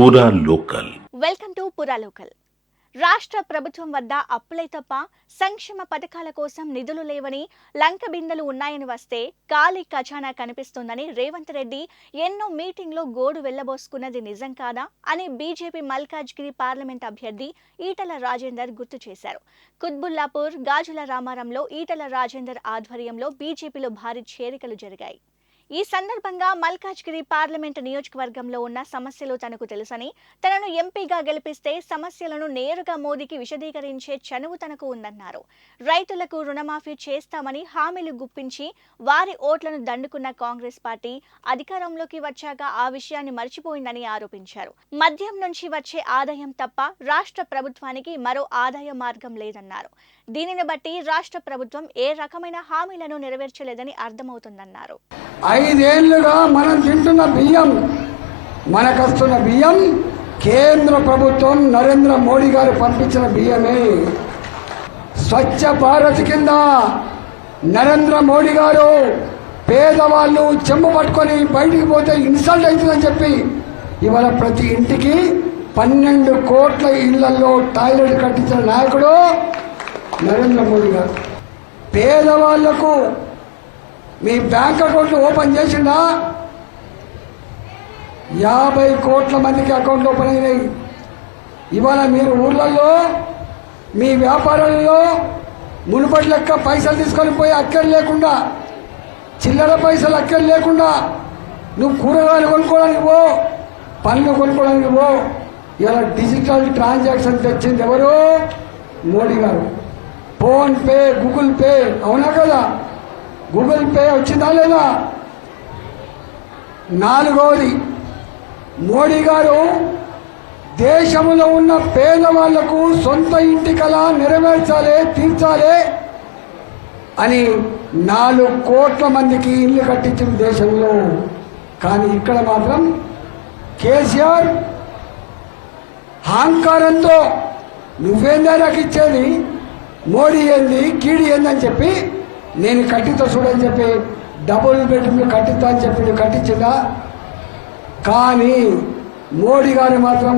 పూరా local. Welcome to పూరా local. రాష్ట్ర ప్రభుత్వం వద్ద అప్పులే తప్ప సంక్షేమ పథకాల కోసం నిధులు లేవని, లంక బిందెలు ఉన్నాయని వస్తే ఖాళీ ఖజానా కనిపిస్తుందని రేవంత్ రెడ్డి ఎన్నో మీటింగ్లో గోడు వెళ్లబోసుకున్నది నిజం కాదా అని బీజేపీ మల్కాజ్గిరి పార్లమెంట్ అభ్యర్థి ఈటల రాజేందర్ గుర్తు చేశారు. కుత్బుల్లాపూర్, గాజుల రామారంలో ఈటల రాజేందర్ ఆధ్వర్యంలో బీజేపీలో భారీ చేరికలు జరిగాయి. ఈ సందర్భంగా మల్కాజ్గిరి పార్లమెంటు నియోజకవర్గంలో ఉన్న సమస్యలు తనకు తెలుసని, తనను ఎంపీగా గెలిపిస్తే సమస్యలను నేరుగా మోదీకి విశదీకరించే చనువు తనకు ఉందన్నారు. రైతులకు రుణమాఫీ చేస్తామని హామీలు గుప్పించి వారి ఓట్లను దండుకున్న కాంగ్రెస్ పార్టీ అధికారంలోకి వచ్చాక ఆ విషయాన్ని మర్చిపోయిందని ఆరోపించారు. మద్యం నుంచి వచ్చే ఆదాయం తప్ప రాష్ట్ర ప్రభుత్వానికి మరో ఆదాయ మార్గం లేదన్నారు. దీనిని బట్టి రాష్ట్ర ప్రభుత్వం ఏ రకమైన హామీలను నెరవేర్చలేదని అర్థమవుతుందన్నారు. 5 ఏళ్లుగా మనం తింటున్న బియ్యం, మనకొస్తున్న బియ్యం కేంద్ర ప్రభుత్వం నరేంద్ర మోడీ గారు పంపించిన బియ్యమే. స్వచ్ఛ భారత్ కింద నరేంద్ర మోడీ గారు పేదవాళ్ళు చెంబు పట్టుకొని బయటికి పోతే ఇన్సల్ట్ అవుతుందని చెప్పి ఇవాళ ప్రతి ఇంటికి 12 కోట్ల ఇళ్లలో టాయిలెట్ కట్టించిన నాయకుడు నరేంద్ర మోడీ గారు. పేదవాళ్లకు మీ బ్యాంక్ అకౌంట్లు ఓపెన్ చేసిండా? 50 కోట్ల మందికి అకౌంట్లు ఓపెన్ అయినాయి. ఇవాళ మీరు ఊర్లలో మీ వ్యాపారాలలో మునుపటి లెక్క పైసలు తీసుకొని పోయి అక్కర లేకుండా, చిల్లర పైసలు అక్కర లేకుండా నువ్వు కూరగాయలు కొనుక్కోవడానికి పో, పనులు కొనుక్కోవడానికి పో. ఇలా డిజిటల్ ట్రాన్సాక్షన్ తెచ్చింది ఎవరు? మోడీ గారు. ఫోన్ పే, గూగుల్ పే, అవునా కదా? గూగుల్ పే వచ్చిందా లేదా? 4వది, మోడీ గారు దేశంలో ఉన్న పేదవాళ్లకు సొంత ఇంటి కళ నెరవేర్చాలి, తీర్చాలి అని 4 కోట్ల మందికి ఇల్లు కట్టించిన దేశంలో. కానీ ఇక్కడ మాత్రం కేసీఆర్ అహంకారంతో నువ్వేందా నాకు ఇచ్చేది, మోడీ ఏంది, కీడి ఏందని చెప్పి నేను కట్టితో చూడని చెప్పి డబుల్ బెడ్రూమ్లు కట్టిస్తా అని చెప్పి కట్టించిందా? కానీ మోడీ గారు మాత్రం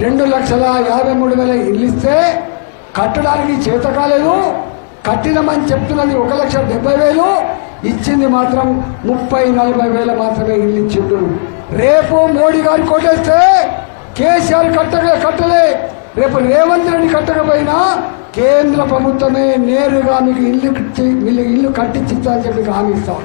2,53,000 ఇల్లు ఇస్తే కట్టడానికి చేత కాలేదు. కట్టినమని చెప్తున్నది 1,70,000, ఇచ్చింది మాత్రం 30,40,000 మాత్రమే ఇల్లు ఇచ్చిండు. రేపు మోడీ గారు కొట్టేస్తే కేసీఆర్ కట్టలే, రేపు రేవంత్ రెడ్డి కట్టకపోయినా కేంద్ర ప్రభుత్వమే నేరుగా మీకు ఇల్లు కట్టించాలని చెప్పి హామీ ఇస్తాం.